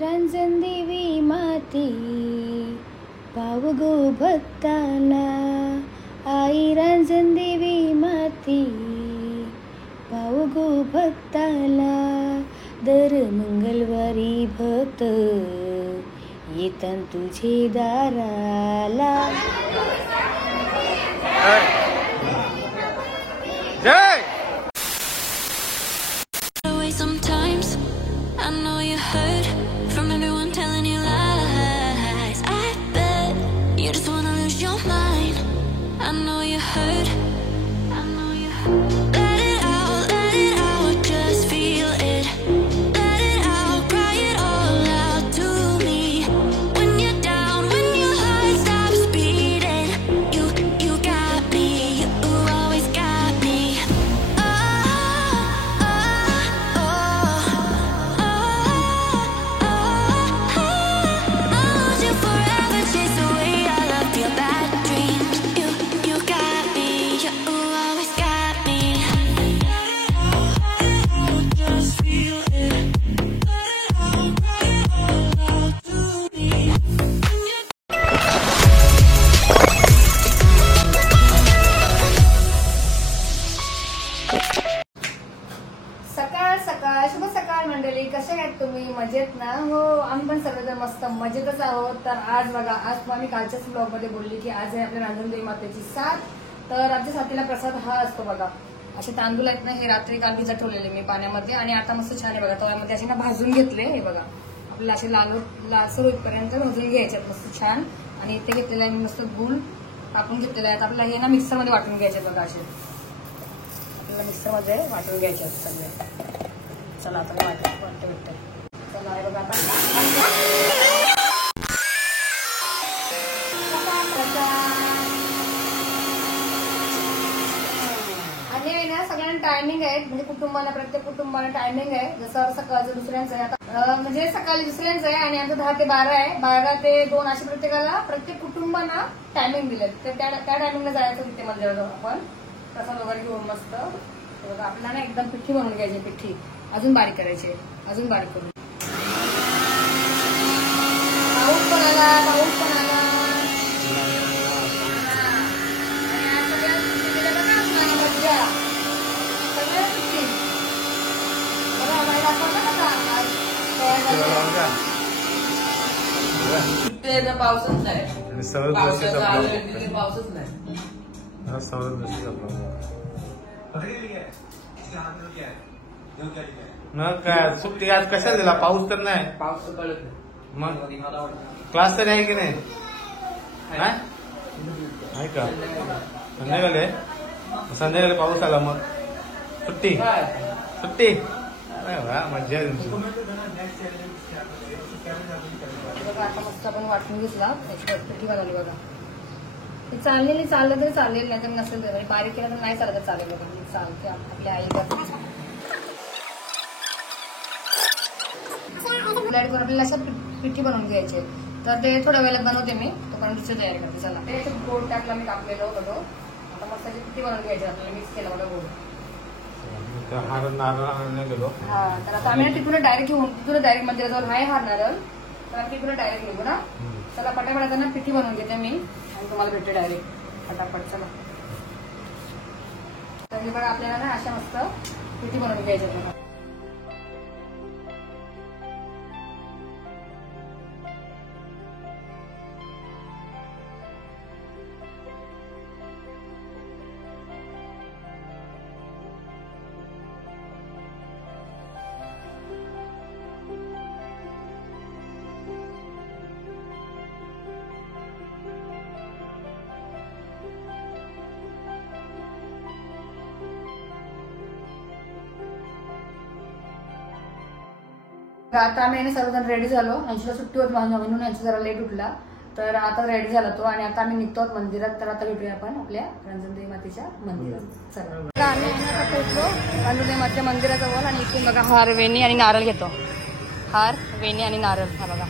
रांजण देवी माते पाव गो भक्ताला, आई रांजण देवी माते पाव गो भक्ताला. दर मंगळवारी भक्त येतान तुझे दाराला. जय. Sometimes I know you heard from everyone telling you lies. I bet you just wanna lose your mind. I know you heard. I know you heard. Let it out, just feel it. Let it out, cry it all out to me. When you're down, when your heart stops beating, you got me, you always got me. सकाळ सकाळ शुभ सकाळ मंडळी, कसे आहेत तुम्ही? मजेत ना? हो, आम्ही पण सगळेजण मस्त मजेतच आहोत. तर आज बघा, आज आम्ही कालच्याच ब्लॉग मध्ये बोलली की आज आहे आपल्या रांजण देवी मातेची साथ. तर आमच्या साथीला प्रसाद हा असतो बघा. असे तांदूळ आहेत ना, हे रात्री काल भिजत ठेवलेले मी पाण्यामध्ये आणि आता मस्त छान आहे बघा. तव्यामध्ये असे ना भाजून घेतले. हे बघा, आपल्याला असे लालसर होईपर्यंत भाजून घ्यायचे मस्त छान. आणि इथे घेतलेलं आहे मी मस्त गुळ कापून घेतलेला आहे. आपल्याला हे ना मिक्सरमध्ये वाटून घ्यायचे बघा. असे आपल्याला मिक्सरमध्ये वाटून घ्यायचे आहेत सगळे. चला आता वाटते. चला हे बघा आता आणि आहे ना, सगळ्यांना टायमिंग आहे. म्हणजे कुटुंबाला, प्रत्येक कुटुंबाला टायमिंग आहे. जसं सकाळचं दुसऱ्यांचं आहे आता, म्हणजे सकाळी दुसऱ्यांचं आहे आणि आमचं 10 ते 12 आहे. 12 ते 2 असे प्रत्येक कुटुंबांना टायमिंग दिले. तर त्या टायमिंगला जायचं तिथे मंदिराजवळ आपण प्रसाद वगैरे घेऊन मस्त. बघा, आपल्याला ना एकदम पिठी बनवून घ्यायची. पिठी अजून बारीक करायची, अजून बारीक करून. पाऊस पण आला. पावसच नाही. पावसच नाही. काय सुट्टी आज कशा दिला? पाऊस तर नाही. पाऊस तर कळत नाही. मग क्लास तर आहे की नाही? आहे का? संध्याकाळी पाऊस आला मग सुट्टी. मजा आता मस्त आपण वाटून घेतला. पिठी बनवली बघा. चाललं तरी चालेल, नाही तर नसेल तर बारीक केलं तर नाही चालत तर चालेल बघा. चालते आपल्या आईला आपल्याला असं पिठी बनवून घ्यायची. तर ते थोड्या वेळेला बनवते मी, तोपर्यंत दुसरी तयारी करते. चला, ते गोड टाकला मी कापलेलं होतं. आता मस्त त्याची पिठी बनवून घ्यायची. आपल्याला मिक्स केला बघा गोड. गेलो. हा, तर आता आम्ही तिथून डायरेक्ट मंदिराजवळ आहे हार नारळ. तर आम्ही तिथून डायरेक्ट निघू ना. चला पटापट ना पिठी बनवून घेते मी आणि तुम्हाला भेटते डायरेक्ट पटापट. चला, तर बघा आपल्याला ना अशा मस्त पिठी बनवून घ्यायच्या बघा. आता आम्ही सर्वजण रेडी झालो. यांची सुट्टी होत म्हणून यांची जरा लेट उठला. तर आता रेडी झाला तो आणि आता आम्ही निघतो मंदिरात. तर आता भेटूया आपण आपल्या रांजण देवी मातेच्या मंदिरात. चला, आम्ही रांजण देवी मातेच्या मंदिराजवळ आणि इथून बघा हार, वेणी आणि नारळ घेतो. हार, वेणी आणि नारळ. हा बघा.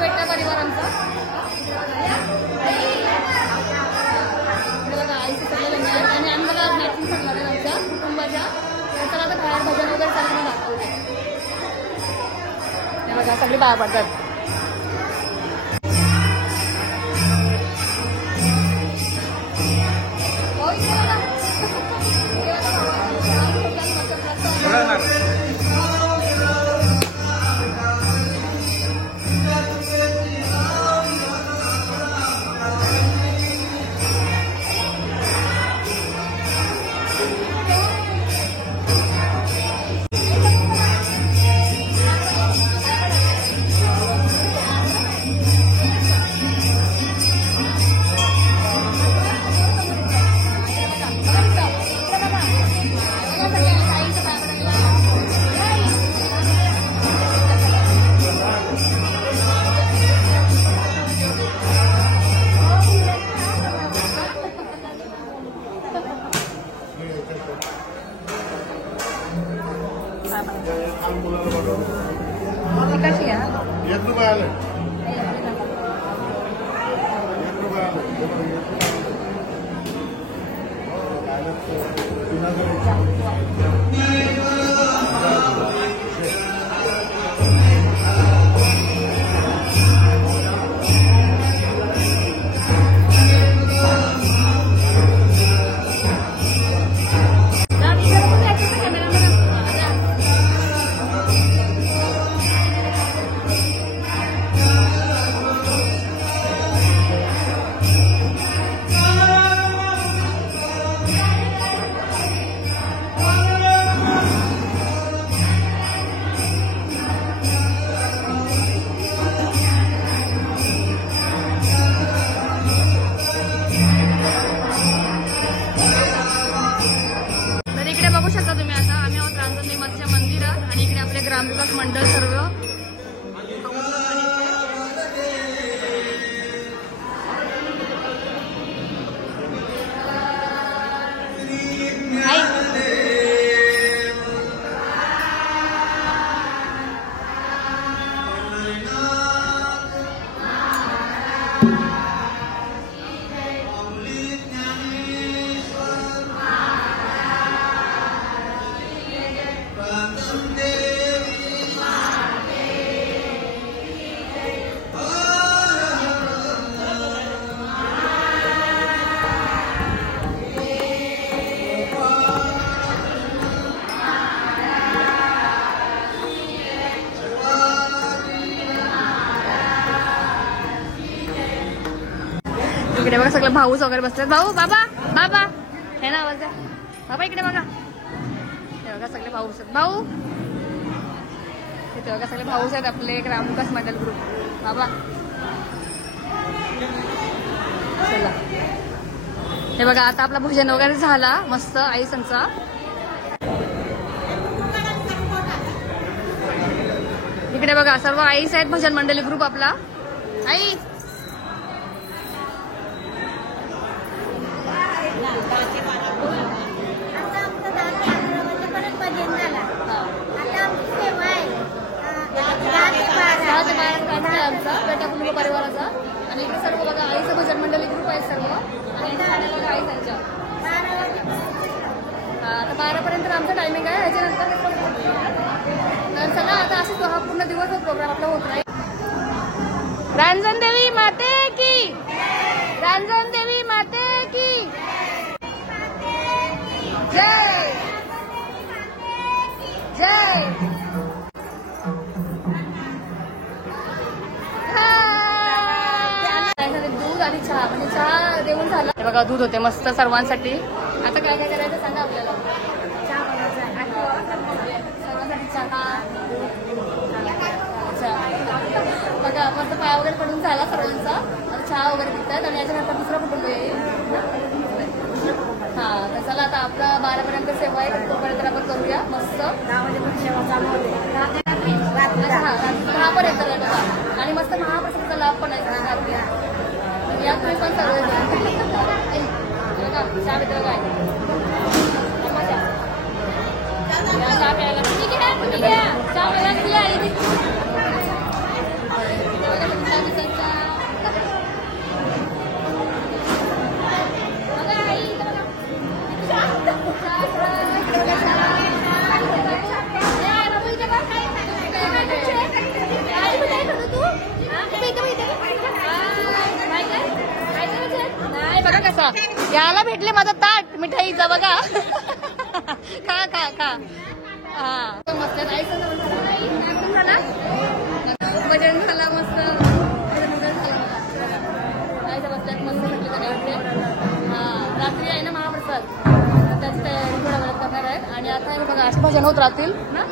बेटा परिवार आमचा. बघा आईचं सगळं लग्न आहे आणि आम्ही बघा मॅचिंग करणार आहे आमच्या कुटुंबाच्या. तर आता बाहेर भजन वगैरे चालू दाखवते. हे बघा सगळे बाहेर पडतात. कशी आहे? 1 रुपया आलं. ग्रामविकास मंडळ सर्व इकडे बघा सगळे भाऊच वगैरे बसतात. भाऊ बाबा बाबा हे ना आवाज द्या. बाबा इकडे बघा. हे बघा सगळे भाऊच आहेत. भाऊ इथे बघा सगळे भाऊच आहेत आपले ग्रामविकास मंडळ ग्रुप. बाबा चला हे बघा आता आपला भोजन वगैरे झाला मस्त आई संचा. इकडे बघा सर्व आईच आहेत भजन मंडळी ग्रुप आपला. आई आमचा बेटा कुटुंब परिवाराचा आणि इकडे सर्व बघा आईचं भजन मंडळी ग्रुप आहे सर्व आणि आई त्यांच्या आता 12 पर्यंत आमचा टायमिंग आहे. ह्याच्यानंतर तर चला आता असं हा पूर्ण दिवस प्रोग्राम आपला होत नाही. रांजण देवी माते की रांजण देवी माते की जय जय. दूध आणि चहा म्हणजे चहा देऊन झाला. हे बघा दूध होते मस्त सर्वांसाठी. आता काय काय करायचं सांगा आपल्याला. सर्वांसाठी चहा बघा मस्त पाया वगैरे पडून झाला सर्वांचा. आता चहा वगैरे पितात आणि याच्यानंतर दुसरा कुटुंब येईल. हा तर चला आता आपला 12 पर्यंत सेवा आहे तोपर्यंत आपण करूया मस्त. 10 पर्यंत आणि मस्त महाप्रसादाचा लाभ पण आहे आपल्या. या तुम्ही पण सर्व चहा मित्र काय चहा प्यायला चहा प्यायला बघा कसा याला भेटले माझं ताट मिठाईचा बघा. खा खा खा. हा मस्त आईचं झाला भजन झाला मस्त आईच्या बसल्यात मस्त म्हटलं. हा रात्री आहे ना महाप्रसाद त्याची तयारी थोड्या वेळात करणार आहेत. आणि आता हे बघा अशी भजन होत राहतील ना.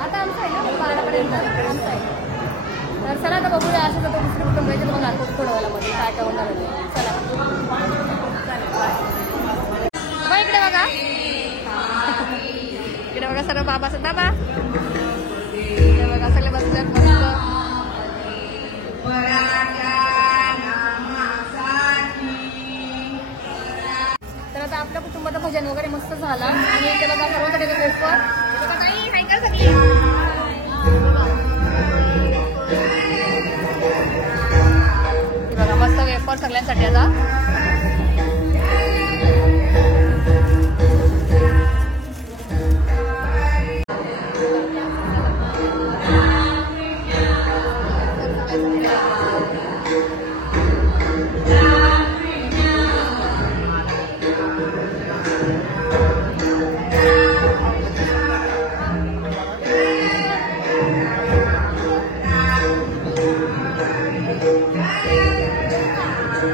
आता आमचं आहे ना 12पर्यंत आमचं आहे. तर चला आता बघूया असं तर दुसरी कुटुंब आहे तुम्हाला दाखवतो थोड्या वेळामध्ये काय काय होणार आहे. चला मग इकडे बघा इकडे बघा सर्व बाबा बाबा इकडे बघा सगळे बसले मस्त. तर आता आपल्या कुटुंबाचं भजन वगैरे मस्त झालं आणि इथे बघा सर्वकडे वेफर बघा मस्त वेफर सगळ्यांसाठी आता.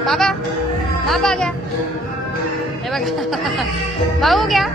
बाबा बाबा घ्या हे बघा भाऊ घ्या.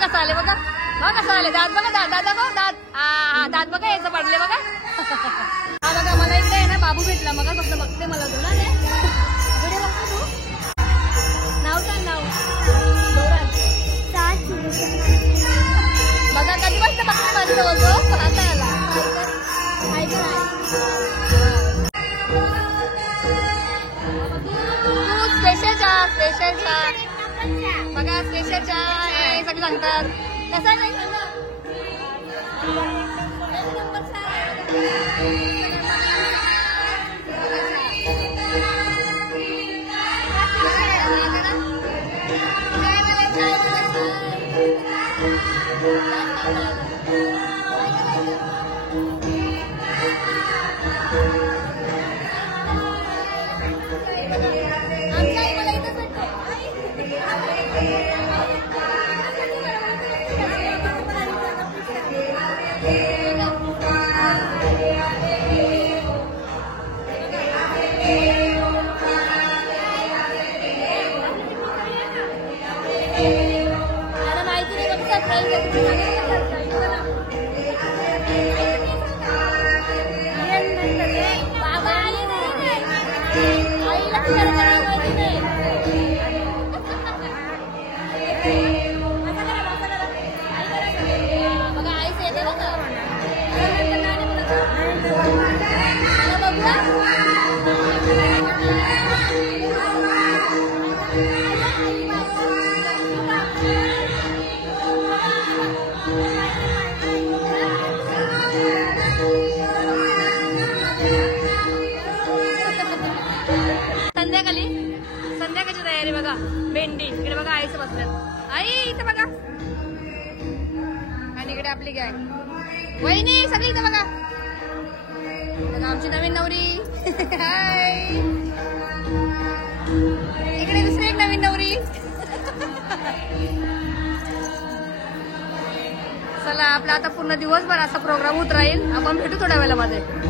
कसं आले बघा बघा कसं आले दात बघा दात दादा बघ दात दात बघा याचं पडले बघा. हा बघा मला इकडे आहे ना बाबू भेटला मग फक्त बघते मला तू ना व्हिडिओ बघतो तू. नाव सांग नाव बघा कधी वाजता बघतो बसतो होतो आता आला स्पेशल चहा स्पेशल चहा बघा स्पेशल चहा हे सगळे सांगतात कसा नाही संध्याकाळची तयारी बघा. भेंडी इकडे बघा आईचं बसल्यात. आई इथं बघा. आणि इकडे आपली गँग वहिनी सगळी इथं बघा. बघा आमची नवीन नवरी. हाय. इकडे दुसरी एक नवीन नवरी. चला आपला आता पूर्ण दिवसभर असा प्रोग्राम होत राहील. आपण भेटू थोड्या वेळेला मध्ये.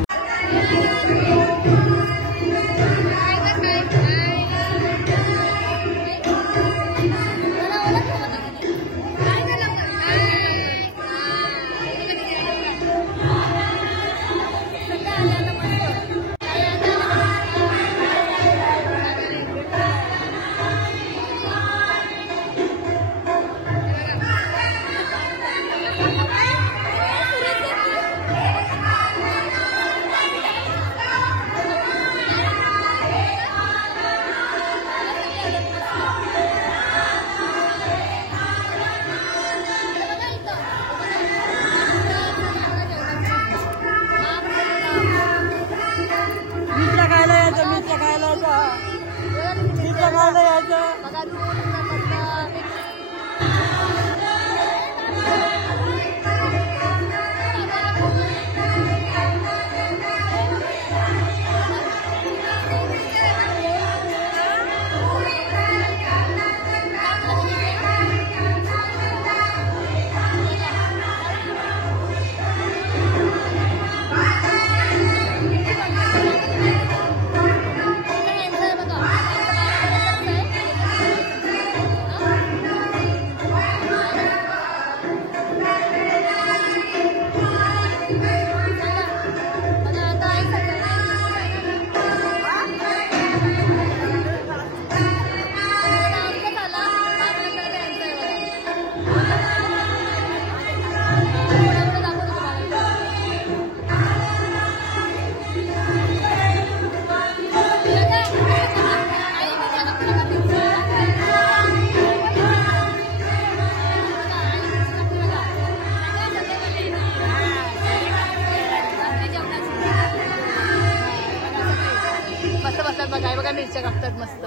बघा मिरच्या कापतात मस्त.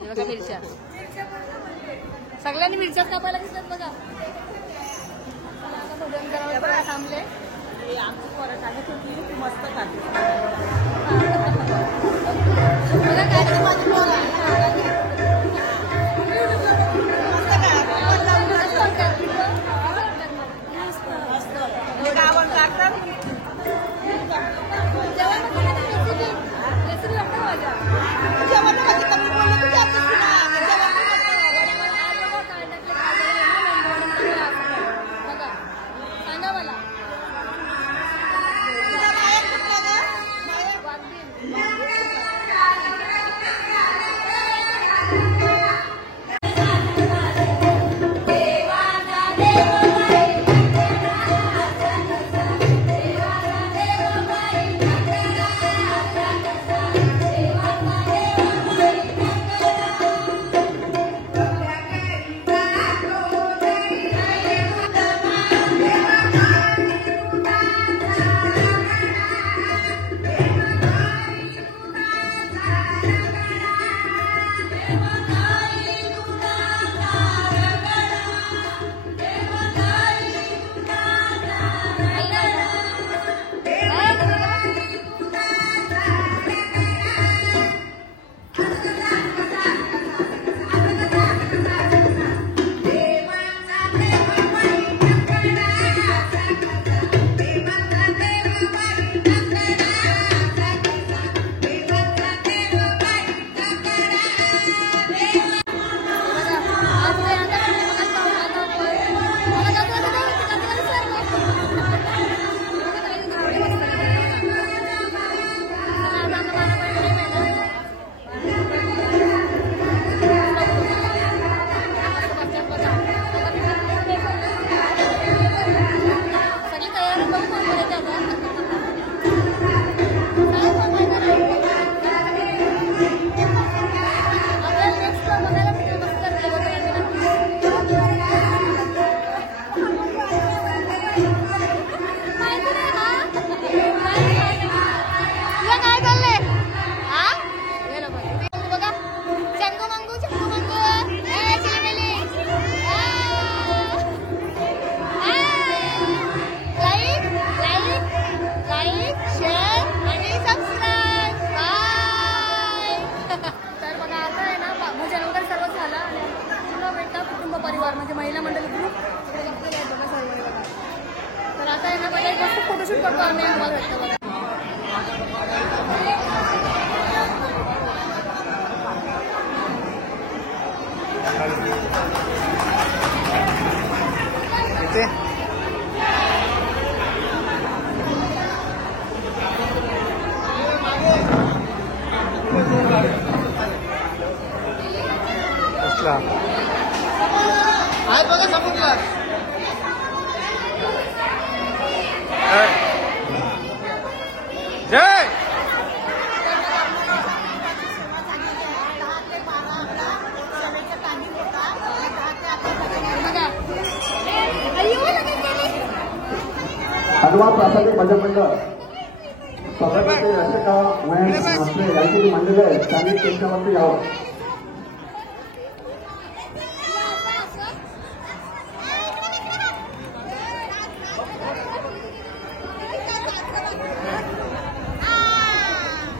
बघा मिरच्या सगळ्यांनी मिरच्याच कापायला घेतल्यात बघा. भोजन करायला थांबले. मस्त बघा इथे कसला आहे बघा समोरला जय हलवा प्रासादिक भजन मंडळ सभापती रसिका महेश म्हात्रे यांची मंडळे आहेत त्यांनी त्यांच्यावरती यावं.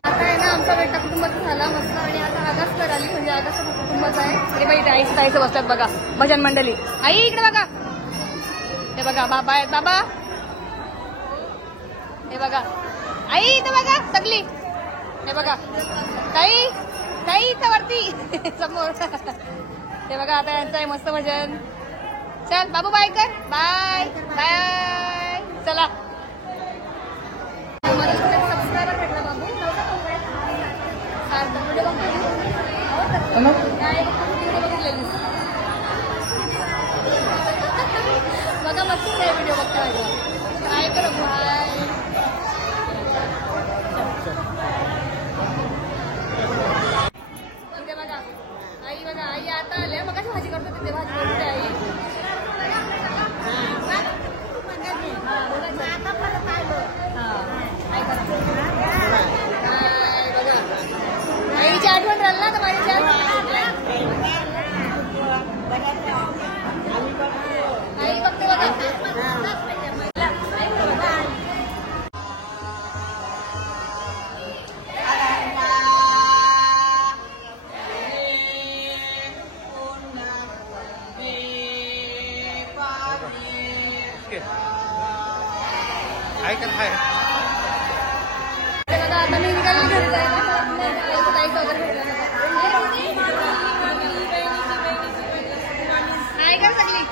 आता आहे ना आमचा बेटा कुटुंबाचा झाला मस्त आणि आता आगास कराली म्हणजे आगास कुटुंबाचा आहे आणि बाई आईचं ताईचं बसतात बघा भजन मंडळी. आई इकडे बघा हे बघा बाबा आहेत बाबा हे बघा आई इथं बघा सगळी हे बघा ताई ताई इथं वरती समोर हे बघा आता यांचं आहे मस्त भजन. चल बाबू बाय कर बाय बाय चला मला सबस्क्रायबर भेटला बाबू व्हिडिओ बघा मस्त व्हिडिओ बघतो काय करू भाई इथे बघा आई बघा आई आता आल्या मग कशी भाजी करतो तिथे भाजी करते आई आईची आठवण राहिली ना तर माझी आई बघते बघा आहे का नाही बघा आता मी निघाली घरी जायला ताईचं वगैरे भेटलं नाही का सगळी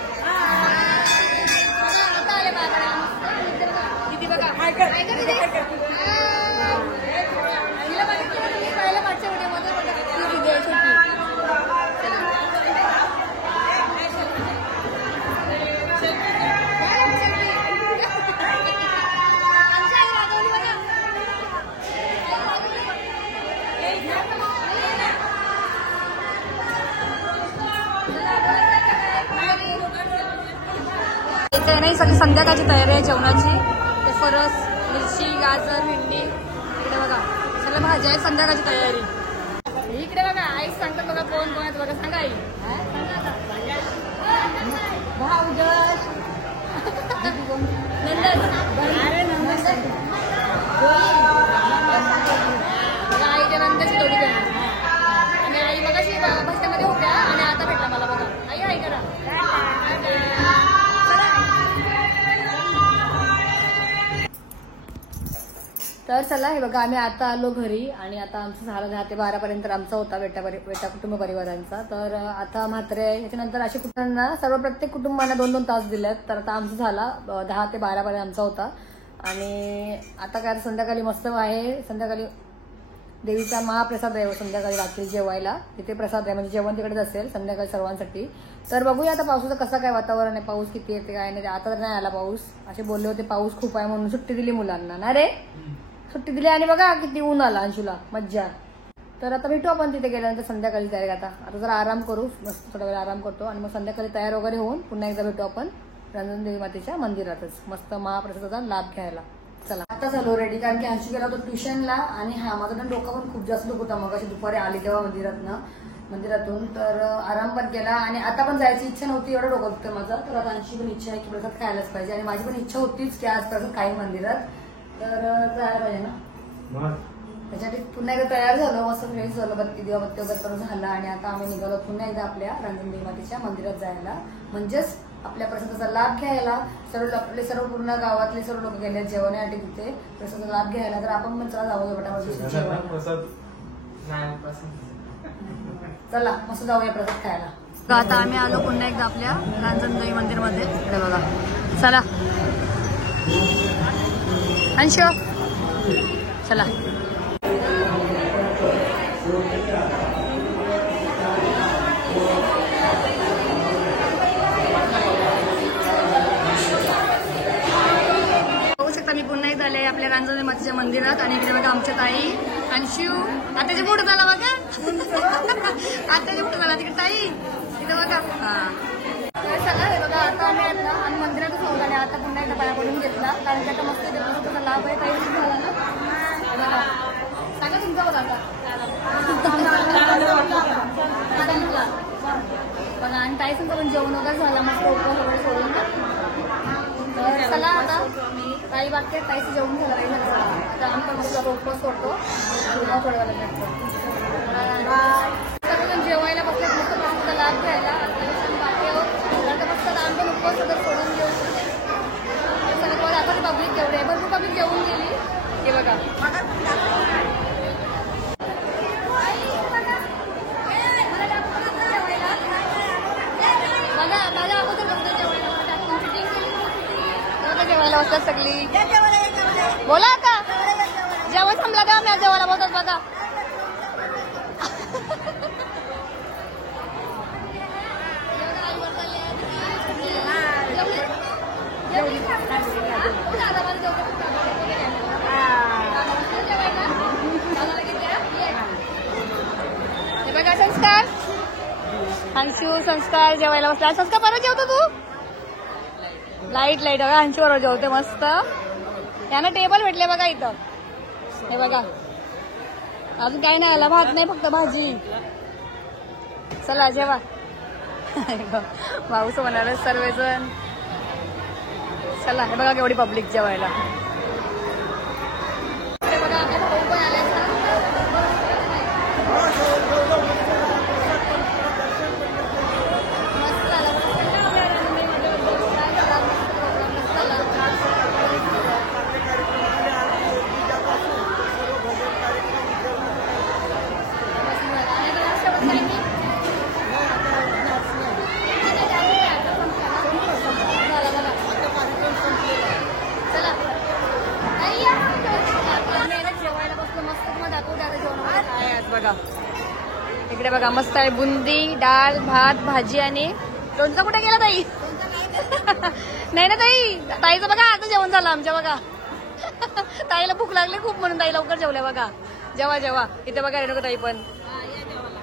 आता आले बाबा किती बघा काय कर तिला बघितलं मी पहिल्या मागच्या व्हिडिओमध्ये बघा ती दिदी आहे छोटी नाही सगळी संध्याकाळची तयारी आहे जेवणाची ते फरस मिरची गाजर भेंडी इकडे बघा सगळ्या भाज्या आहे संध्याकाळची तयारी इकडे बघा आई सांगतात बघा कोण कोण आहेत बघा सांगा आई आईच्या नंदची जोडी आणि आई बघा भजनामध्ये होत्या आणि आता भेटला मला बघा आई आई करा तर चला हे बघा आम्ही आता आलो घरी आणि आता आमचं झालं 10 ते 12 पर्यंत आमचा होता बेटा कुटुंब परिवारांचा. तर आता मात्र याच्यानंतर असे कुटुंबांना सर्व प्रत्येक कुटुंबांना 2-2 तास दिलेत. तर आता आमचं झाला 10 ते 12 पर्यंत आमचा होता आणि आता काय संध्याकाळी मस्त आहे. संध्याकाळी देवीचा महाप्रसाद आहे संध्याकाळी रात्री जेवायला तिथे प्रसाद आहे म्हणजे जेवण तिकडेच असेल संध्याकाळी सर्वांसाठी. तर बघूया आता पावसाचं कसं काय वातावरण आहे पाऊस किती येते काय नाही. आता तर नाही आला पाऊस असे बोलले होते पाऊस खूप आहे म्हणून सुट्टी दिली मुलांना ना रे सुट्टी दिली आणि बघा किती ऊन आला अंशूला मज्जा. तर आता भेटू आपण तिथे गेल्यानंतर संध्याकाळी तयारी आता जरा आराम करू मस्त थोडा वेळ आराम करतो आणि मग संध्याकाळी तयार वगैरे होऊन पुन्हा एकदा भेटू आपण रंजनदेवी मातेच्या मंदिरातच मस्त महाप्रसादाचा लाभ घ्यायला. चला आता झालो रेडी कारण की अंशू गेला होता ट्युशनला आणि हा माझं पण डोकं पण खूप जास्त दुखत होता मग अशी दुपारी आली तेव्हा मंदिरातून तर आराम पण केला आणि आता पण जायची इच्छा नव्हती एवढं डोकं दुखतं माझं. तर आता अंशी पण इच्छा आहे की प्रसाद खायलाच पाहिजे आणि माझी पण इच्छा होतीच की आज प्रसाद काही मंदिरात तर जायला पाहिजे ना त्याच्यासाठी पुन्हा एकदा तयार झालो मस्त फ्रेश झालो बत्ती वगैरे सर्व झाला आणि आता आम्ही निघालो पुन्हा एकदा आपल्या रंजनदेवी मातेच्या मंदिरात जायला म्हणजेच आपल्या प्रसादाचा लाभ घ्यायला. आपले सर्व पूर्ण गावातले सर्व लोक गेले जेवणासाठी तिथे प्रसादाचा लाभ घ्यायला तर आपण पण चला जाऊ चला मस्त जाऊया प्रसाद खायला. आता आम्ही आलो पुन्हा एकदा आपल्या रांजणदेवी मंदिरमध्ये. इकडे बघा, चला अंश चला. बघू शकता मी पुन्हा एकदा आले आपल्या रांजणदेवी मातेच्या मंदिरात. आणि इकडे बघा आमच्या ताई अंशू. आताच्या पुढे झाला बघा, आताच्या पुढे झाला तिकडे ताई. इथे बघा चला. हे बघा आता आम्ही आता आणि मंदिरातच होत आणि आता पुन्हा एकदा पाया पडून घेतला कारण की आता मस्त त्याचा लाभ आहे. काही झाला ना बघा. सांगा तुमचा बघा आता बघा. आणि ताईचं पण जेवण वगैरे झालं मस्त उपवास वगैरे सोडून. तर चला आता काही बाकी ताईचं जेवण झालं काही झालं. आता आम्ही पण मस्त उपवास सोडतो थोड्या वेळेला सगळेजण जेवायला बसले मस्त मस्त लाभ घ्यायला. मस्त आम्ही पण उपवास वगैरे सोडून घेऊ सगळं. आता पब्लिक जेवढे आहे भरपूर पब्लिक जेवून गेली. हे बघा माझ्या अगोदर जेवायला बसतात सगळी. बोला आता जेवण थांबला का मी जेवायला बोलतात बघा. बघा संस्कार अंशू संस्कार जेवायला बसला. संस्कार परत जेवतो तू. लाईट लाईट बघा अंशू बरोबर जेवते मस्त. यांना टेबल भेटले बघा इथं. हे बघा अजून काही नाही आला, भात नाही फक्त भाजी. चला जेवा. भाऊस म्हणाले सर्वजण. चला हे बघा केवढी पब्लिक जेवायला. बघा इकडे बघा मस्त आहे बुंदी डाळ भात भाजी आणि लोणचं. कुठे गेला ताई? नाही ना ताई. ताईचं बघा आता जेवण झालं आमच्या बघा. ताईला भूक लागली खूप म्हणून ताई लवकर जेवल्या बघा. जेव्हा जेव्हा इथे बघा रेणुका ताई पण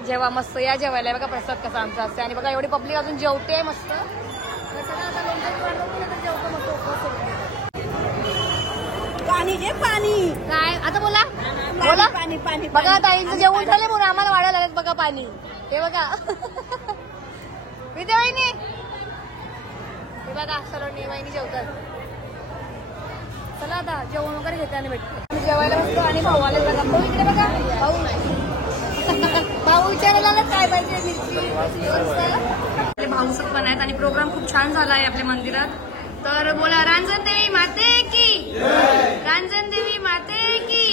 जेव्हा मस्त या जेवायला. बघा प्रसाद कसा आमचा असते. आणि बघा एवढी पब्लिक अजून जेवते मस्त. पाणी घे पाणी. काय आता बोला बोला. पाणी पाणी बघा ताईचं जेवण झालं म्हणून आम्हाला वाढायला लागत बघा पाणी. हे बघा विद्यावाहिनी. हे बघा सर्व नेवाहिनी जेवतात. चला आता जेवण वगैरे घेते आणि भेटते. जेवायला बसतो आणि भाऊ आले बघा. भाऊ इकडे बघा. भाऊ भाऊ विचारायला आला काय पाहिजे मिरची. भाऊस पण आहेत आणि प्रोग्राम खूप छान झाला आहे आपल्या मंदिरात. तर बोला रांजणदेवी माते की. रांजणदेवी माते की.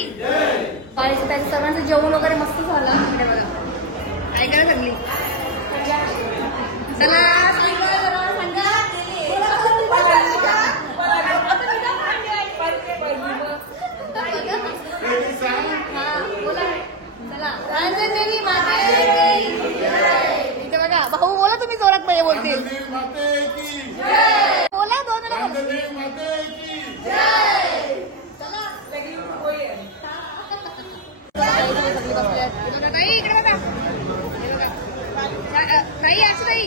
त्याचं सर्वांचं जेवण वगैरे मस्त झालं. इकडे बघा काय करा सगळी. चला रांजणदेवी माते की. इथे बघा भाऊ बोला तुम्ही जोरात पाहिजे बोलतील. बोला दोन ताई इकडे बघा. ताई अक्षताई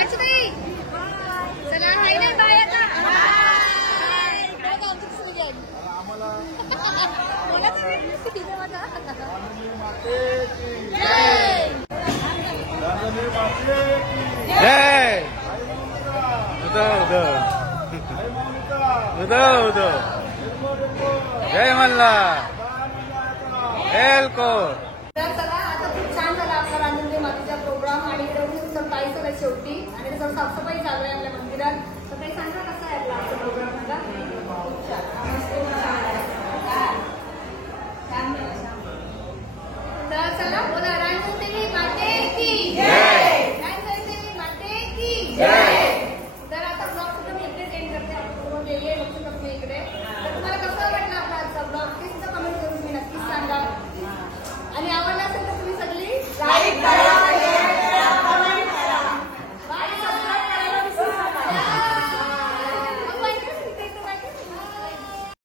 अक्षताई चला हाय ना बाय आता. जय जय मल्हार. चला आता खूप छान झाला आपला रांजणदेवी मातेचा प्रोग्राम. आणि काही सगळं शेवटी आणि सगळं साफसफाई चालू आहे आपल्या मंदिरात. तर काही सांगा कसा आहे आपला आजचा प्रोग्राम. खूप छान.